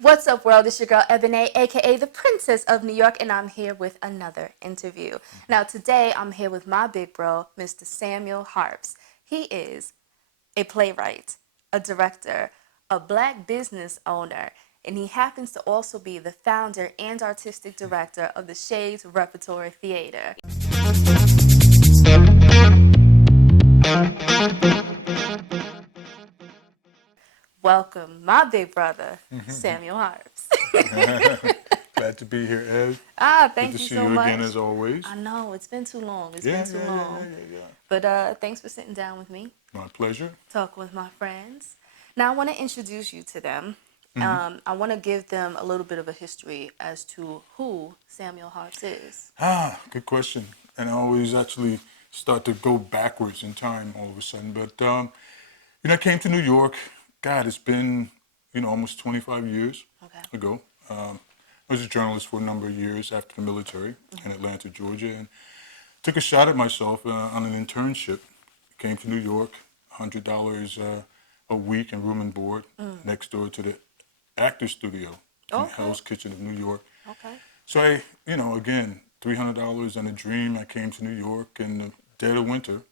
What's up, world? It's your girl, Ebonée, aka the Princess of New York, and I'm here with another interview. Now, today I'm here with my big bro, Mr. Samuel Harps. He is a playwright, a director, a black business owner, and he happens to also be the founder and artistic director of the Shades Repertory Theater. Welcome, my big brother, Samuel Harps. Glad to be here, Ed. Good Thank to you see so you much. again as always. I know, it's been too long. It's been Yeah, too yeah, yeah, yeah, long. yeah, yeah. But thanks for sitting down with me, My pleasure. talking with my friends. Now, I want to introduce you to them. I want to give them a little bit of a history as to who Samuel Harps is. Good question. And I always actually start to go backwards in time all of a sudden. But, I came to New York. God, it's been, almost 25 years Okay. ago. I was a journalist for a number of years after the military in Atlanta, Georgia, and took a shot at myself on an internship. Came to New York, $100 a week in room and board next door to the Actor Studio in Okay. Hell's Kitchen of New York. Okay. So again, $300 and a dream. I came to New York in the dead of winter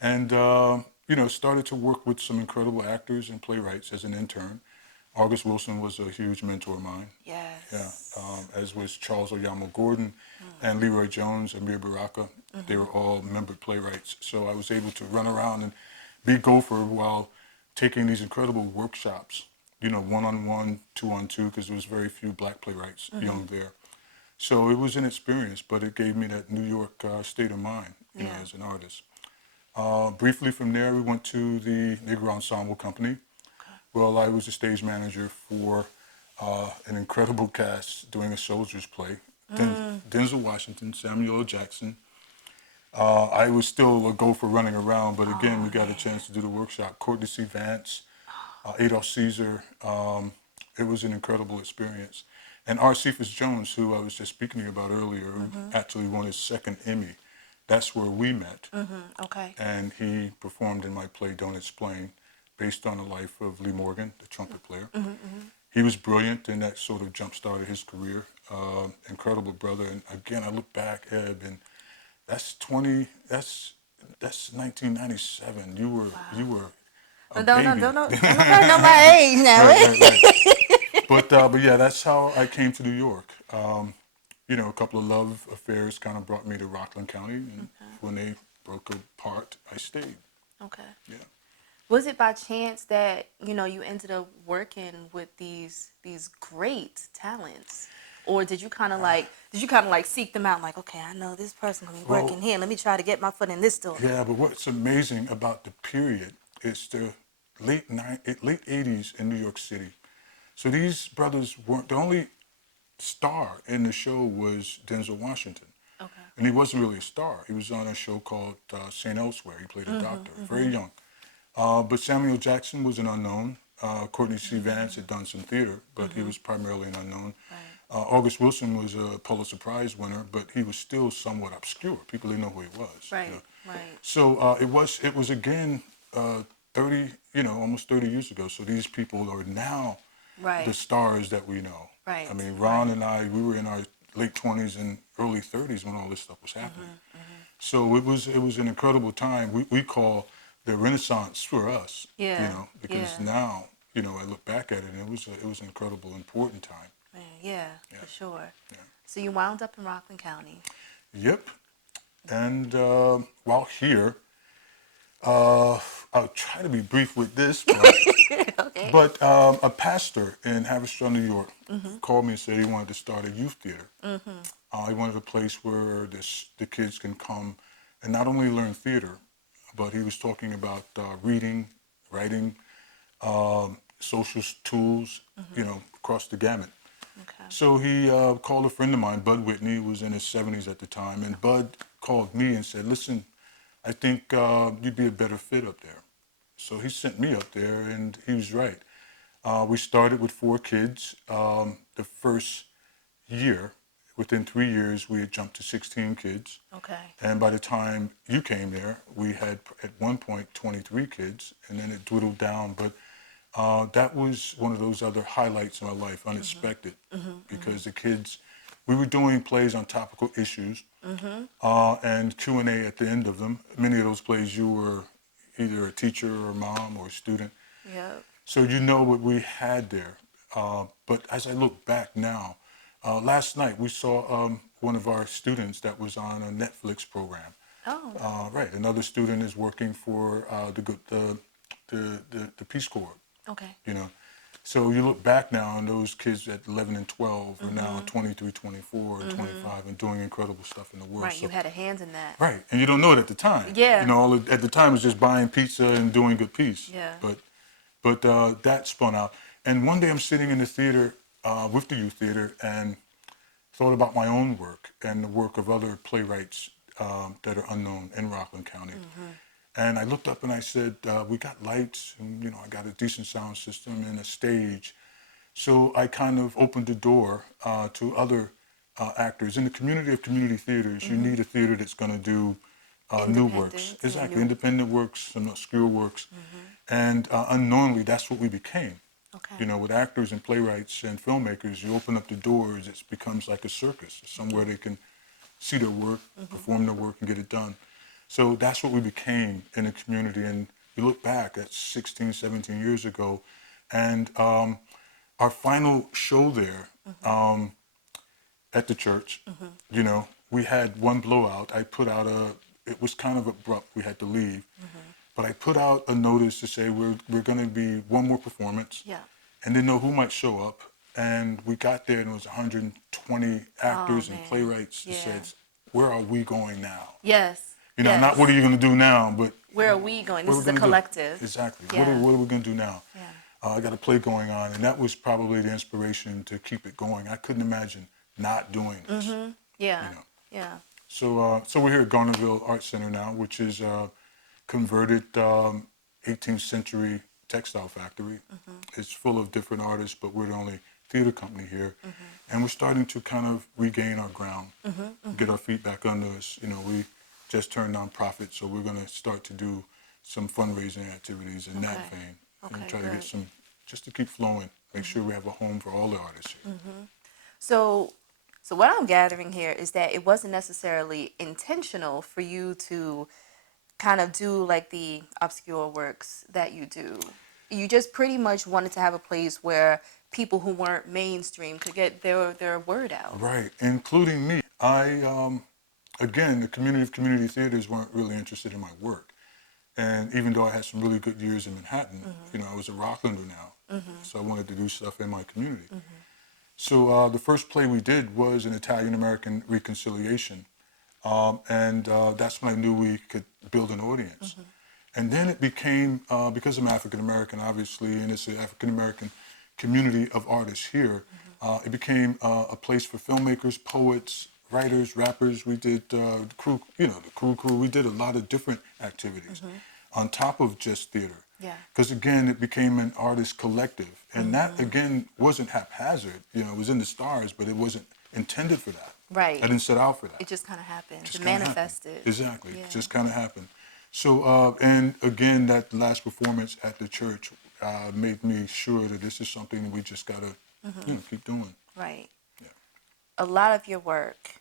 and, started to work with some incredible actors and playwrights as an intern. August Wilson was a huge mentor of mine. Yeah, Yes. as was Charles Oyamo Gordon and Leroy Jones, Amir Baraka. They were all member playwrights. So I was able to run around and be gopher while taking these incredible workshops, one-on-one, two-on-two, because there was very few black playwrights young there. So it was an experience, but it gave me that New York state of mind, Yeah. as an artist. Briefly from there, we went to the Negro Ensemble Company. Well, I was a stage manager for an incredible cast doing a soldier's play. Denzel Washington, Samuel L. Jackson. I was still a gopher running around, but again, we got a chance to do the workshop. Courtney C. Vance, Adolph Caesar. It was an incredible experience. And R. Cephas Jones, who I was just speaking about earlier, who actually won his second Emmy. That's where we met. Okay. And he performed in my play Don't Explain, based on the life of Lee Morgan, the trumpet player. He was brilliant, and that sort of jump-started his career. Incredible brother. And again, I look back, Ed, and that's 1997. You were a Don't baby. nobody know my age now. Right. But yeah, that's how I came to New York. A couple of love affairs kind of brought me to Rockland County, and when they broke apart, I stayed. Okay. Yeah. Was it by chance that you ended up working with these great talents, or did you kind of like seek them out? Like, okay, I know this person gonna be Well, working here. Let me try to get my foot in this door. yeah, but what's amazing about the period is the late 80s in New York City. So these brothers weren't the only star in the show was Denzel Washington. Okay. And he wasn't really a star. He was on a show called St. Elsewhere. He played a doctor, very young. But Samuel Jackson was an unknown. Courtney C. Vance had done some theater, but he was primarily an unknown. Right. August Wilson was a Pulitzer Prize winner, but he was still somewhat obscure. People didn't know who he was. Right. Right. So it was again 30, almost 30 years ago. So these people are now Right. the stars that we know. Right. I mean, Ron and I, we were in our late 20s and early 30s when all this stuff was happening. So it was an incredible time. We call the Renaissance for us. Yeah. Because Yeah. now, I look back at it and it was an incredible, important time. Man, yeah, Yeah. for sure. Yeah. So you wound up in Rockland County. Yep. And while here, I'll try to be brief with this, but Okay. a pastor in Haverstraw, New York, called me and said he wanted to start a youth theater. He wanted a place where the kids can come and not only learn theater, but he was talking about reading, writing, social tools, across the gamut. Okay. So he called a friend of mine, Bud Whitney, who was in his 70s at the time, and Bud called me and said, listen, I think you'd be a better fit up there. So he sent me up there, and he was right. We started with 4 kids. The first year, within 3 years, we had jumped to 16 kids. Okay. And by the time you came there, we had at one point 23 kids, and then it dwindled down. But that was one of those other highlights in my life, unexpected, because the kids, we were doing plays on topical issues and Q&A at the end of them. Many of those plays you were either a teacher or a mom or a student. Yep. So you know what we had there. But as I look back now, last night we saw one of our students that was on a Netflix program. Oh. Right, another student is working for the Peace Corps. Okay. You know, so you look back now, and those kids at 11 and 12 are now 23, 24, and 25, and doing incredible stuff in the world. Right. So, You had a hand in that. right, and you don't know it at the time. Yeah. You know, at the time it was just buying pizza and doing good piece. Yeah. But that spun out. And one day I'm sitting in the theater with the youth theater and thought about my own work and the work of other playwrights that are unknown in Rockland County. And I looked up and I said, we got lights and, I got a decent sound system and a stage. So I kind of opened the door to other actors. In the community of community theaters, you need a theater that's going to do new works. Exactly, independent works, some obscure works. And unknowingly, that's what we became. Okay. With actors and playwrights and filmmakers, you open up the doors, it becomes like a circus, somewhere they can see their work, perform their work, and get it done. So that's what we became in the community. And you look back, that's 16, 17 years ago. And our final show there at the church, we had one blowout. I put out it was kind of abrupt, we had to leave. But I put out a notice to say we're going to be one more performance. Yeah. And didn't know who might show up. And we got there and it was 120 actors and playwrights that said, where are we going now? Yes. Not what are you going to do now, but where are we going? This is a do? collective. Exactly. Yeah. What are we going to do now? Yeah. I got a play going on, and that was probably the inspiration to keep it going. I couldn't imagine not doing this. Yeah. Yeah. So we're here at Garnerville Art Center now, which is a converted 18th century textile factory. It's full of different artists, but we're the only theater company here. And we're starting to kind of regain our ground, get our feet back under us. We just turned nonprofit, so we're going to start to do some fundraising activities in that vein. And try to get some, just to keep flowing, make sure we have a home for all the artists here. So what I'm gathering here is that it wasn't necessarily intentional for you to kind of do like the obscure works that you do. You just pretty much wanted to have a place where people who weren't mainstream could get their word out. Right, including me. Again, the community of community theaters weren't really interested in my work. And even though I had some really good years in Manhattan, I was a Rocklander now. So I wanted to do stuff in my community. So the first play we did was an Italian-American reconciliation. And that's when I knew we could build an audience. And then it became, because I'm African-American, obviously, and it's an African-American community of artists here, it became a place for filmmakers, poets, writers, rappers. We did the crew, the crew. We did a lot of different activities on top of just theater. Yeah. Because again, it became an artist collective. And that, again, wasn't haphazard. It was in the stars, but it wasn't intended for that. Right. I didn't set out for that. It just kind of happened. Just It kinda manifested. happened. Exactly. Yeah. It just kind of happened. So, and again, that last performance at the church made me sure that this is something that we just got to, keep doing. Right. Yeah. A lot of your work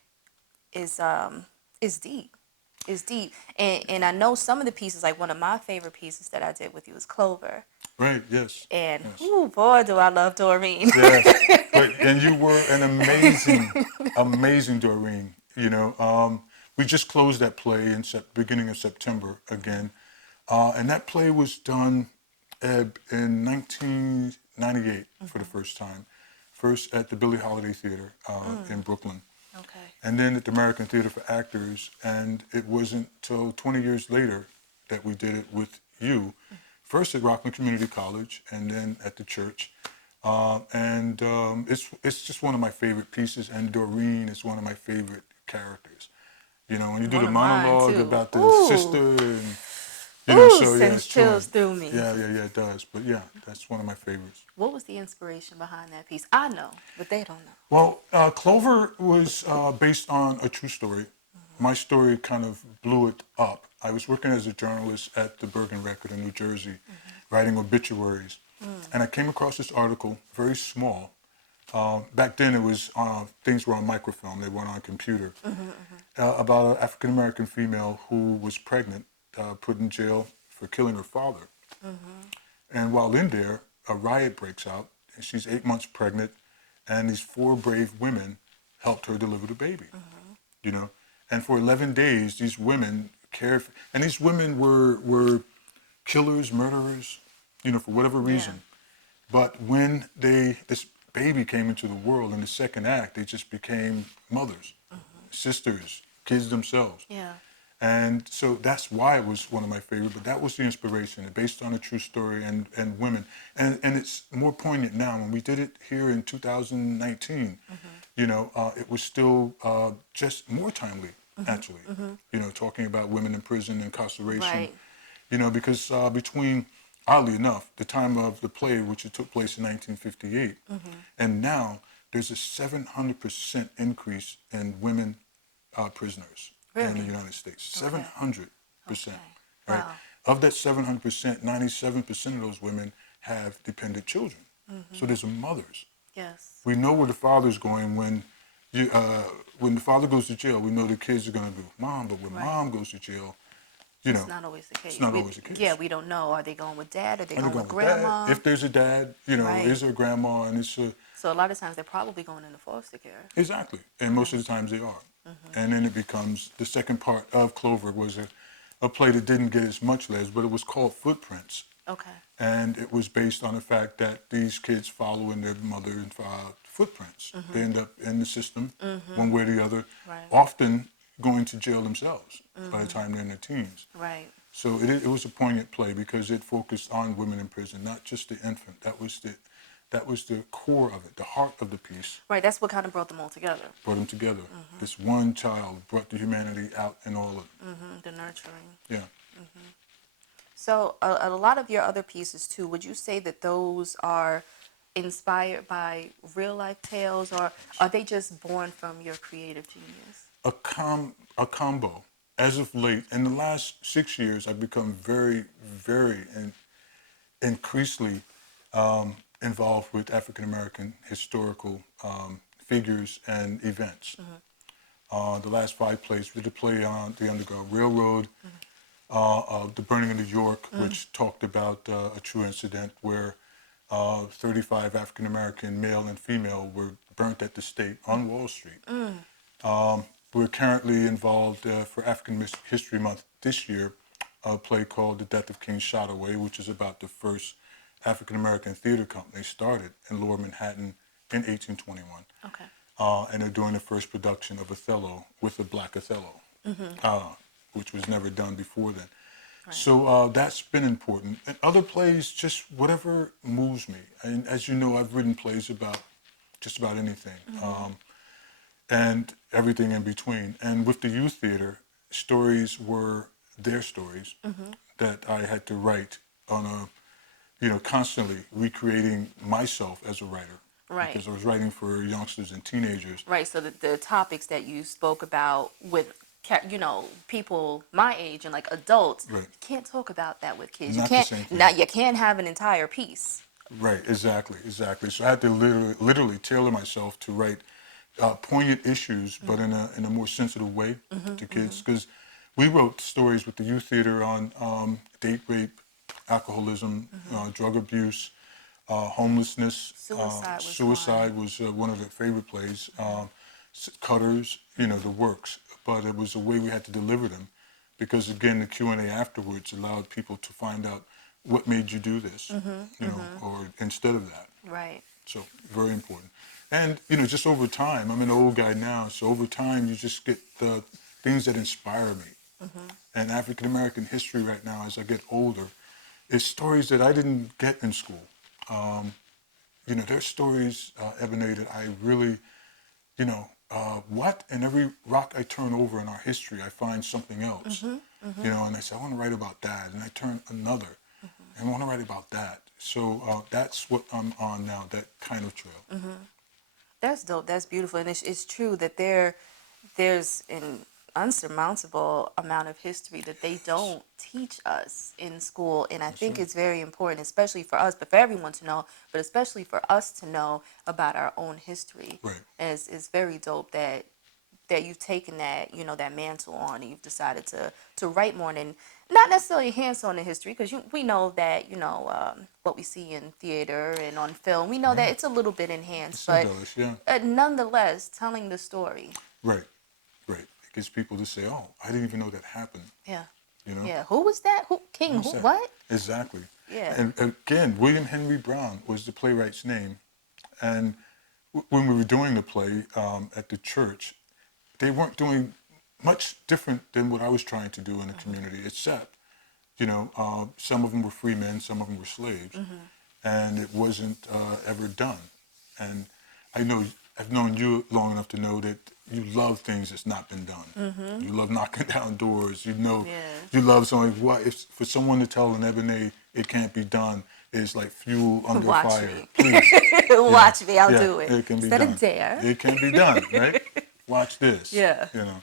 is deep. It's deep. And I know some of the pieces, like one of my favorite pieces that I did with you was Clover. Right, yes. And, yes. ooh, boy, do I love Doreen. Yes, and you were an amazing Doreen. We just closed that play in beginning of September again. And that play was done in 1998 for the first time. First at the Billie Holiday Theater in Brooklyn. Okay. And then at the American Theater for Actors. And it wasn't till 20 years later that we did it with you. First at Rockland Community College and then at the church. It's just one of my favorite pieces. And Doreen is one of my favorite characters. When you do the monologue about the sister and... sends chills through me. Yeah, it does. But yeah, that's one of my favorites. What was the inspiration behind that piece? I know, but they don't know. Well, Clover was based on a true story. My story kind of blew it up. I was working as a journalist at the Bergen Record in New Jersey, writing obituaries. And I came across this article, very small. Back then, it was things were on microfilm; they weren't on computer. About an African American female who was pregnant, put in jail for killing her father. And while in there, a riot breaks out, and she's 8 months pregnant, and these 4 brave women helped her deliver the baby. You know, and for 11 days, these women cared, and these women were killers, murderers, you know, for whatever reason. But when this baby came into the world in the second act, they just became mothers, sisters, kids themselves. Yeah. And so that's why it was one of my favorite, but that was the inspiration, based on a true story and women. And it's more poignant now. When we did it here in 2019, you know, it was still just more timely, actually, you know, talking about women in prison, incarceration, Right. you know, because between, oddly enough, the time of the play, which it took place in 1958, and now there's a 700% increase in women prisoners in Really? the United States. 700%. Okay. Right? Wow. Of that 700%, 97% of those women have dependent children. So there's mothers. Yes. We know where the father's going when the father goes to jail. We know the kids are going to go with mom, but when Right. mom goes to jail, you know, It's not always the case. it's not always the case. Yeah, we don't know. Are they going with dad? Are they Are they going going with with dad? grandma? If there's a dad, you know, Right. is there a grandma, and it's a So a lot of times they're probably going into foster care. exactly, and most of the times they are. And then it becomes the second part of Clover was a play that didn't get as much legs, but it was called Footprints. Okay. And it was based on the fact that these kids follow in their mother and father footprints. They end up in the system, one way or the other, Right. often going to jail themselves by the time they're in their teens. Right. So it was a poignant play because it focused on women in prison, not just the infant. That was the core of it, the heart of the piece. Right. That's what kind of brought them all together. Brought them together. This one child brought the humanity out in all of it. The nurturing. Yeah. So a lot of your other pieces too, would you say that those are inspired by real life tales, or are they just born from your creative genius? A combo. As of late, in the last 6 years, I've become very, very increasingly involved with African American historical figures and events. The last 5 plays, we did a play on the Underground Railroad, the burning of New York, which talked about a true incident where 35 African American male and female were burnt at the stake on Wall Street. We're currently involved for African History Month this year, a play called The Death of King Shotaway, which is about the first African American theater company started in Lower Manhattan in 1821. Okay. And they're doing the first production of Othello with a black Othello, which was never done before then. Right. So that's been important. And other plays, just whatever moves me. And as you know, I've written plays about just about anything. And everything in between. And with the youth theater, stories were their stories that I had to write on constantly recreating myself as a writer. Right. Because I was writing for youngsters and teenagers. Right. So the topics that you spoke about with, people my age and like adults, Right. you can't talk about that with kids. Not you the can't. same thing. Now you can't have an entire piece. Right, exactly. So I had to literally tailor myself to write poignant issues, but in a more sensitive way to kids. Because we wrote stories with the youth theater on date rape, alcoholism, drug abuse, homelessness. Suicide was one of their favorite plays. Cutters, the works. But it was a way we had to deliver them. Because again, the Q&A afterwards allowed people to find out what made you do this, or instead of that. Right. So very important. And, just over time, I'm an old guy now, so over time you just get the things that inspire me. And African American history right now, as I get older, is stories that I didn't get in school. There's stories, Ebonée, that I really, in every rock I turn over in our history, I find something else. And I say, I want to write about that, and I turn another, and I want to write about that. So that's what I'm on now, that kind of trail. That's dope. That's beautiful, and it's true that there's in unsurmountable amount of history that they don't teach us in school, and I think it's very important, especially for us, but for everyone to know, but especially for us to know about our own history. Right. And it's very dope that you've taken that, you know, that mantle on, and you've decided to write more, and not necessarily enhance on the history, because we know that, you know, what we see in theater and on film, we know that it's a little bit enhanced, It but does, yeah. nonetheless, telling the story. Right, right. It gets people to say, "Oh, I didn't even know that happened." Yeah. You know, Yeah. Who was that? Who King? who's Who? that? What? Exactly. Yeah. And again, William Henry Brown was the playwright's name, and when we were doing the play at the church, they weren't doing much different than what I was trying to do in the community, except, you know, some of them were free men, some of them were slaves, and it wasn't ever done. And I know I've known you long enough to know that you love things that's not been done. You love knocking down doors. You know, Yeah. you love something. What if for someone to tell an Ebonée it can't be done is like fuel under Watch fire? me. Please, Watch me. I'll yeah, do it. it can be Instead done. of dare. It can be done, right? Watch this. Yeah. You know.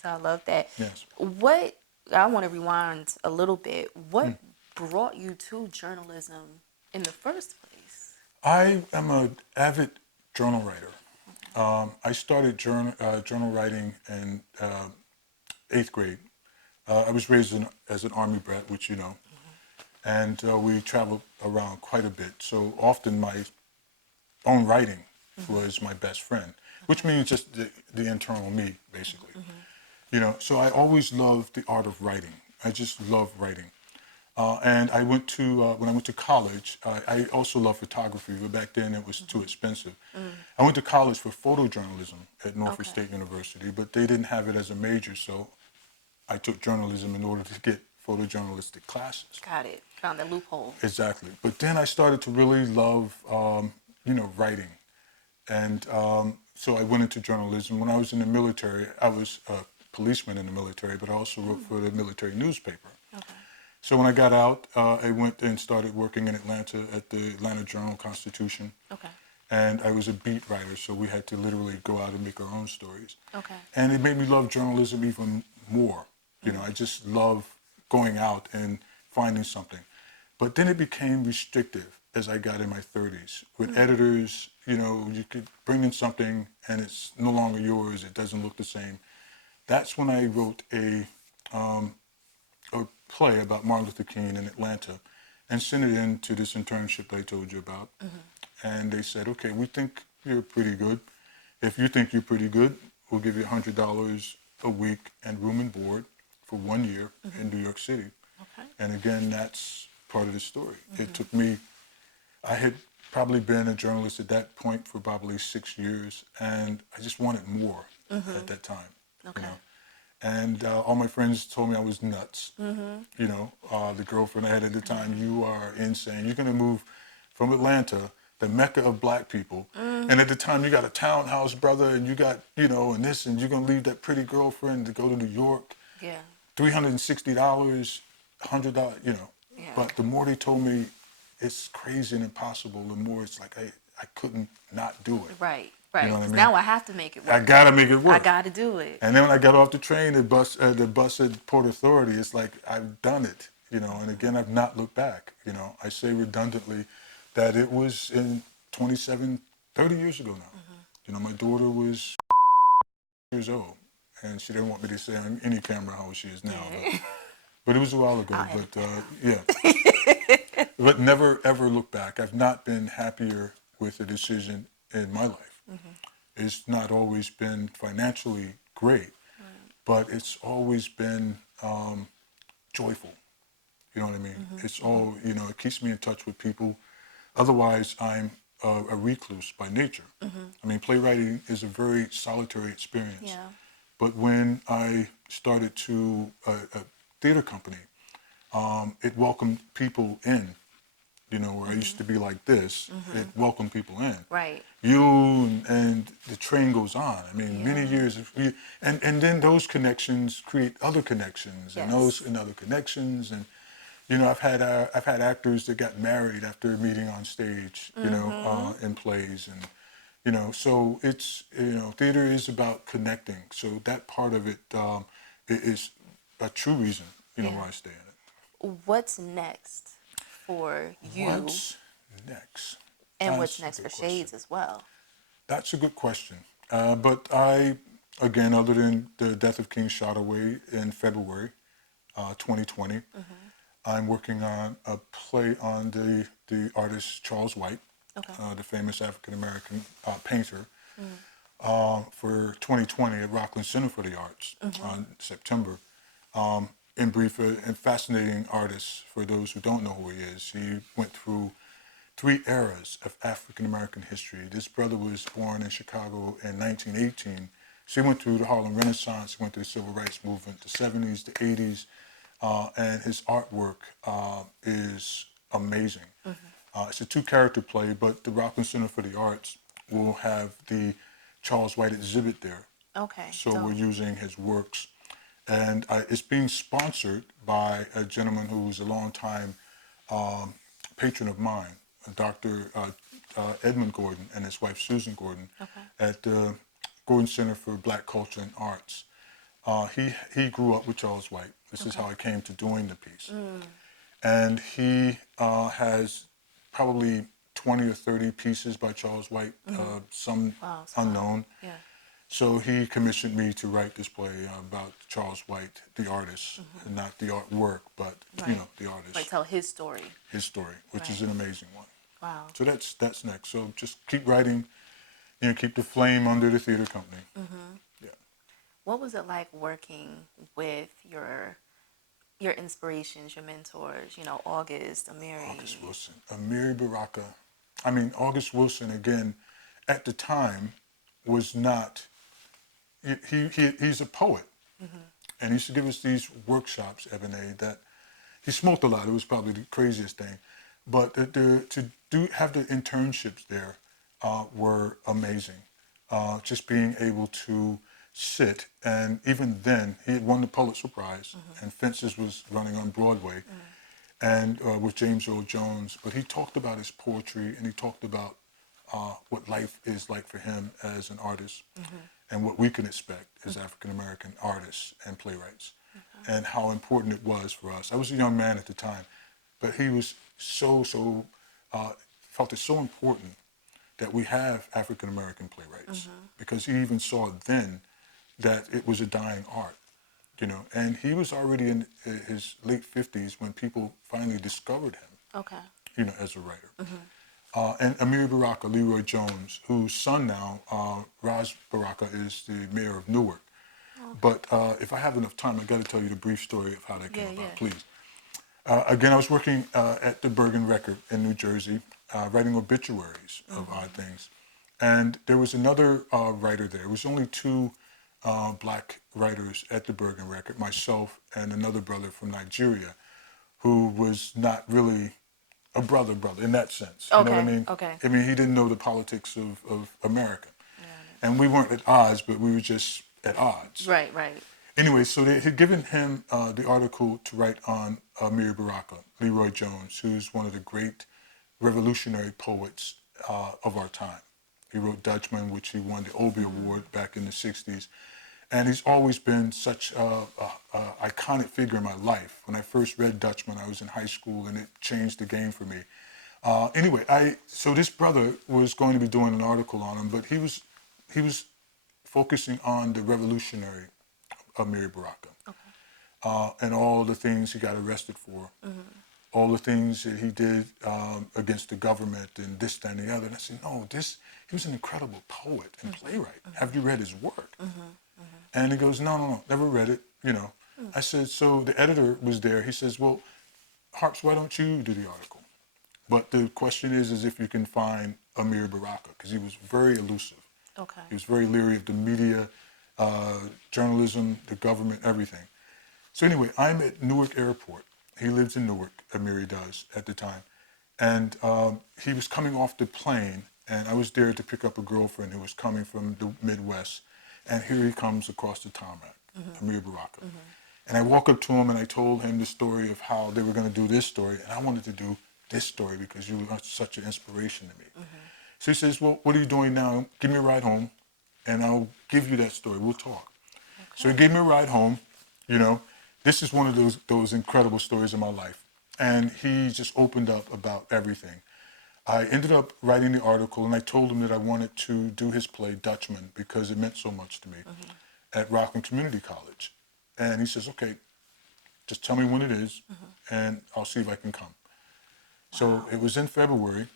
So I love that. Yes. What I want to rewind a little bit. What brought you to journalism in the first place? I am an avid journal writer. I started journal writing in 8th grade. I was raised as an Army brat, which you know, and we traveled around quite a bit. So often my own writing was my best friend, which means just the internal me, basically. You know, so I always loved the art of writing. I just love writing. And I went to, when I went to college, I also loved photography, but back then it was too expensive. I went to college for photojournalism at Norfolk State University, but they didn't have it as a major, so I took journalism in order to get photojournalistic classes. Got it. Found the loophole. Exactly. But then I started to really love, you know, writing. And so I went into journalism. When I was in the military, I was a policeman in the military, but I also wrote for the military newspaper. Okay. So when I got out, I went and started working in Atlanta at the Atlanta Journal-Constitution. Okay. And I was a beat writer, so we had to literally go out and make our own stories. Okay. And it made me love journalism even more. You know, I just love going out and finding something. But then it became restrictive as I got in my 30s. With editors, you know, you could bring in something and it's no longer yours, it doesn't look the same. That's when I wrote a play about Martin Luther King in Atlanta and sent it in to this internship that I told you about. And they said, okay, we think you're pretty good. If you think you're pretty good, we'll give you $100 a week and room and board for 1 year in New York City. Okay. And again, that's part of the story. It took me, I had probably been a journalist at that point for probably 6 years, and I just wanted more at that time. Okay. You know? And all my friends told me I was nuts. You know, the girlfriend I had at the time, you are insane. You're going to move from Atlanta, the mecca of black people. And at the time, you got a townhouse, brother, and you got, you know, and this, and you're going to leave that pretty girlfriend to go to New York. Yeah. $360, $100, you know. Yeah. But the more they told me it's crazy and impossible, the more it's like I couldn't not do it. Right. Right. You know what I mean? Now I have to make it work. I gotta make it work. I got to do it. And then when I got off the train, the bus at Port Authority, it's like I've done it, you know. And again, I've not looked back. You know, I say redundantly that it was in 30 years ago now. You know, my daughter was years old, and she didn't want me to say on any camera how old she is now. But it was a while ago. But yeah, but never ever look back. I've not been happier with a decision in my life. It's not always been financially great, but it's always been joyful. You know what I mean? It's all, you know, it keeps me in touch with people. Otherwise, I'm a recluse by nature. I mean, playwriting is a very solitary experience. Yeah. But when I started to a theater company, it welcomed people in. You know, where I used to be like this, it welcomed people in. Right. And the train goes on. I mean, many years and then those connections create other connections, and those and other connections, and you know, I've had actors that got married after meeting on stage, you know, in plays, and So it's, theater is about connecting. So that part of it is a true reason, Yeah. why I stay in it. What's next for you, What's next? and what's That's a next for good question. Shades as well? That's a good question. But I, again, other than the death of King shot away in February 2020, I'm working on a play on the artist Charles White, Okay. the famous African American painter, for 2020 at Rockland Center for the Arts on September. In brief, a fascinating artist for those who don't know who he is. He went through three eras of African American history. This brother was born in Chicago in 1918. So he went through the Harlem Renaissance, he went through the Civil Rights Movement, the 70s, the 80s, and his artwork is amazing. It's a two-character play, but the Rockland Center for the Arts will have the Charles White exhibit there. Okay. So dope. we're using his works. And it's being sponsored by a gentleman who's a longtime patron of mine, Dr. Edmund Gordon and his wife Susan Gordon at the Gordon Center for Black Culture and Arts. He grew up with Charles White. This is how I came to doing the piece. And he has probably 20 or 30 pieces by Charles White, some Wow, so unknown. Yeah. So he commissioned me to write this play about Charles White, the artist, and not the artwork, but Right. the artist, Like tell his story. his story, which is Right. an amazing one. Wow. So that's next. So just keep writing, keep the flame under the theater company. Yeah. What was it like working with your inspirations, your mentors? August, Amiri. August Wilson, Amiri Baraka. I mean, August Wilson again, at the time, was not. He's a poet, and he used to give us these workshops, Ebonée, that he smoked a lot. It was probably the craziest thing, but to have the internships there were amazing. Just being able to sit, and even then he had won the Pulitzer Prize, and Fences was running on Broadway, and with James Earl Jones. But he talked about his poetry, and he talked about what life is like for him as an artist, and what we can expect as African American artists and playwrights, and how important it was for us. I was a young man at the time, but he was so felt it so important that we have African American playwrights, because he even saw then that it was a dying art, and he was already in his late 50s when people finally discovered him, Okay. as a writer. And Amiri Baraka, Leroy Jones, whose son now, Raj Baraka, is the mayor of Newark. But if I have enough time, I got to tell you the brief story of how that came about, please. Again, I was working at the Bergen Record in New Jersey, writing obituaries of odd things. And there was another writer there. It was only two black writers at the Bergen Record, myself and another brother from Nigeria, who was not really a brother in that sense. You know what I mean? Okay. I mean, he didn't know the politics of America. And we weren't at odds, but we were just at odds. Right. Anyway, so they had given him the article to write on Amiri Baraka, Leroy Jones, who's one of the great revolutionary poets of our time. He wrote Dutchman, which he won the Obie Award back in the 60s. And he's always been such an iconic figure in my life. When I first read Dutchman, I was in high school, and it changed the game for me. Anyway, so this brother was going to be doing an article on him, but he was focusing on the revolutionary Amiri Baraka, and all the things he got arrested for, all the things that he did against the government, and this, that, and the other. And I said, no, he was an incredible poet and playwright. Have you read his work? And he goes, no, never read it, I said, so the editor was there. He says, well, Harps, why don't you do the article? But the question is if you can find Amiri Baraka, because he was very elusive. Okay. He was very leery of the media, journalism, the government, everything. So anyway, I'm at Newark Airport. He lives in Newark, Amiri does, at the time. And he was coming off the plane, and I was there to pick up a girlfriend who was coming from the Midwest. And here he comes across the tarmac, Amiri Baraka. And I walk up to him, and I told him the story of how they were going to do this story, and I wanted to do this story because you were such an inspiration to me. So he says, well, what are you doing now? Give me a ride home, and I'll give you that story. We'll talk. So he gave me a ride home. You know, this is one of those incredible stories of my life. And he just opened up about everything. I ended up writing the article, and I told him that I wanted to do his play, Dutchman, because it meant so much to me at Rockland Community College. And he says, okay, just tell me when it is, and I'll see if I can come. So it was in February,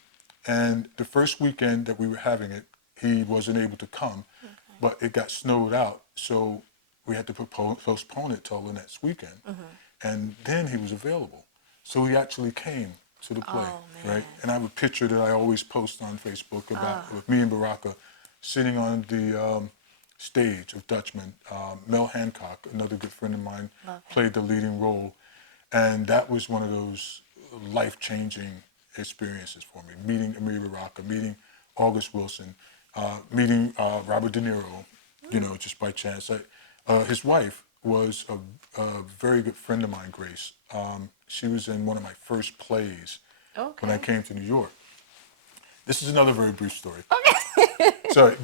and the first weekend that we were having it, he wasn't able to come, but it got snowed out, so we had to postpone it till the next weekend. And then he was available. So he actually came to the play, right? And I have a picture that I always post on Facebook about with me and Baraka sitting on the stage of Dutchman. Mel Hancock, another good friend of mine, played the leading role. And that was one of those life-changing experiences for me. Meeting Amiri Baraka, meeting August Wilson, meeting Robert De Niro, you know, just by chance. His wife was a very good friend of mine, Grace. She was in one of my first plays when I came to New York. This is another very brief story. Okay. Sorry,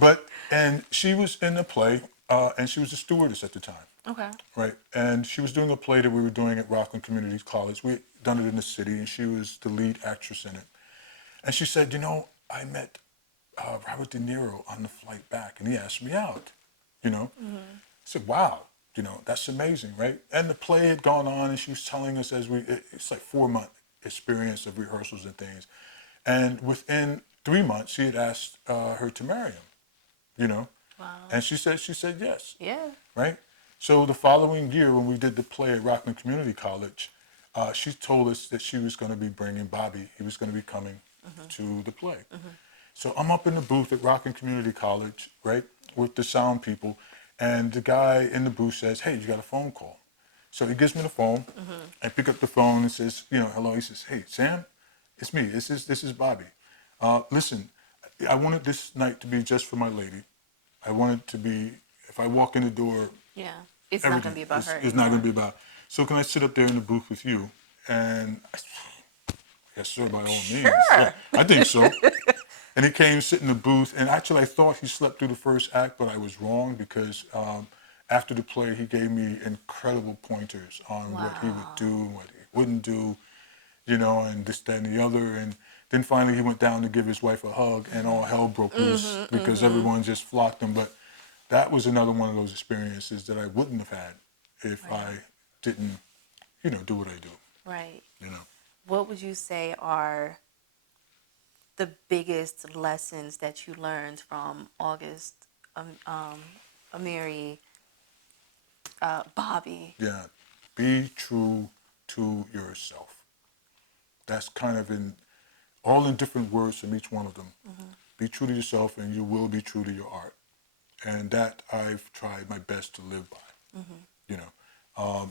and she was in the play, and she was a stewardess at the time. Okay. Right, and she was doing a play that we were doing at Rockland Community College. We had done it in the city, and she was the lead actress in it. And she said, you know, I met Robert De Niro on the flight back, and he asked me out, you know. I said, wow, you know, that's amazing, right? And the play had gone on, and she was telling us it's like 4-month experience of rehearsals and things. And within 3 months, he had asked her to marry him, you know. Wow. And she said yes. Yeah. Right? So the following year, when we did the play at Rockland Community College, she told us that she was going to be bringing Bobby. He was going to be coming to the play. So I'm up in the booth at Rockland Community College, right, with the sound people, and the guy in the booth says, hey, you got a phone call. So he gives me the phone. I pick up the phone and says, you know, hello. He says, hey, Sam, it's me. This is Bobby. Listen, I wanted this night to be just for my lady. I want it to be, if I walk in the door, Yeah. It's not going to be about her. It's not going to be about. So can I sit up there in the booth with you? And I said, yes, sir, by all means. Yeah, I think so. And he came, sit in the booth, and actually I thought he slept through the first act, but I was wrong because after the play, he gave me incredible pointers on what he would do and what he wouldn't do, you know, and this, that, and the other. And then finally he went down to give his wife a hug, and all hell broke loose because everyone just flocked him. But that was another one of those experiences that I wouldn't have had if I didn't, you know, do what I do. Right. You know. What would you say are the biggest lessons that you learned from August, Amiri, Bobby? Yeah. Be true to yourself. That's kind of all in different words from each one of them. Be true to yourself, and you will be true to your art. And that I've tried my best to live by. You know,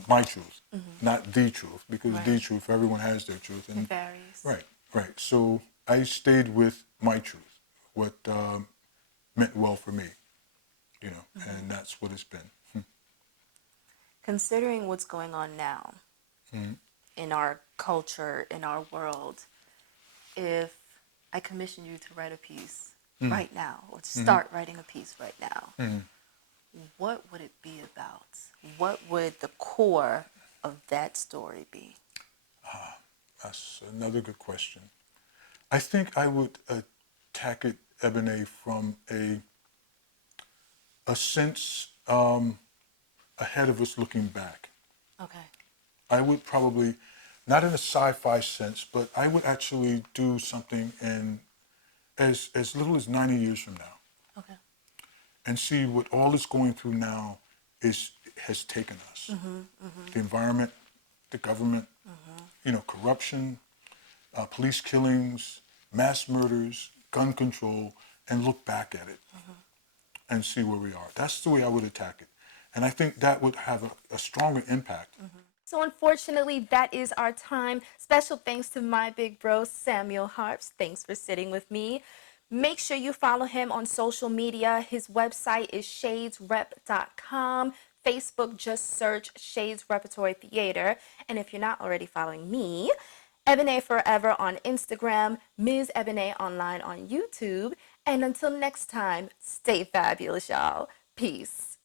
my truth, not the truth, because the truth, everyone has their truth. And it varies. Right. So I stayed with my truth, what meant well for me, you know, and that's what it's been. Considering what's going on now in our culture, in our world, if I commissioned you to write a piece right now, or to start writing a piece right now, what would it be about? What would the core of that story be? That's another good question. I think I would attack it, Ebonée, from a sense ahead of us looking back. Okay. I would probably, not in a sci-fi sense, but I would actually do something in as little as 90 years from now. Okay. And see what all that's going through now has taken us. The environment, the government, you know, corruption, police killings, mass murders, gun control, and look back at it and see where we are. That's the way I would attack it. And I think that would have a stronger impact. So unfortunately, that is our time. Special thanks to my big bro, Samuel Harps. Thanks for sitting with me. Make sure you follow him on social media. His website is shadesrep.com. Facebook, just search Shades Repertory Theater. And if you're not already following me, Ebonée Forever on Instagram, Ms. Ebonée Online on YouTube. And until next time, stay fabulous, y'all. Peace.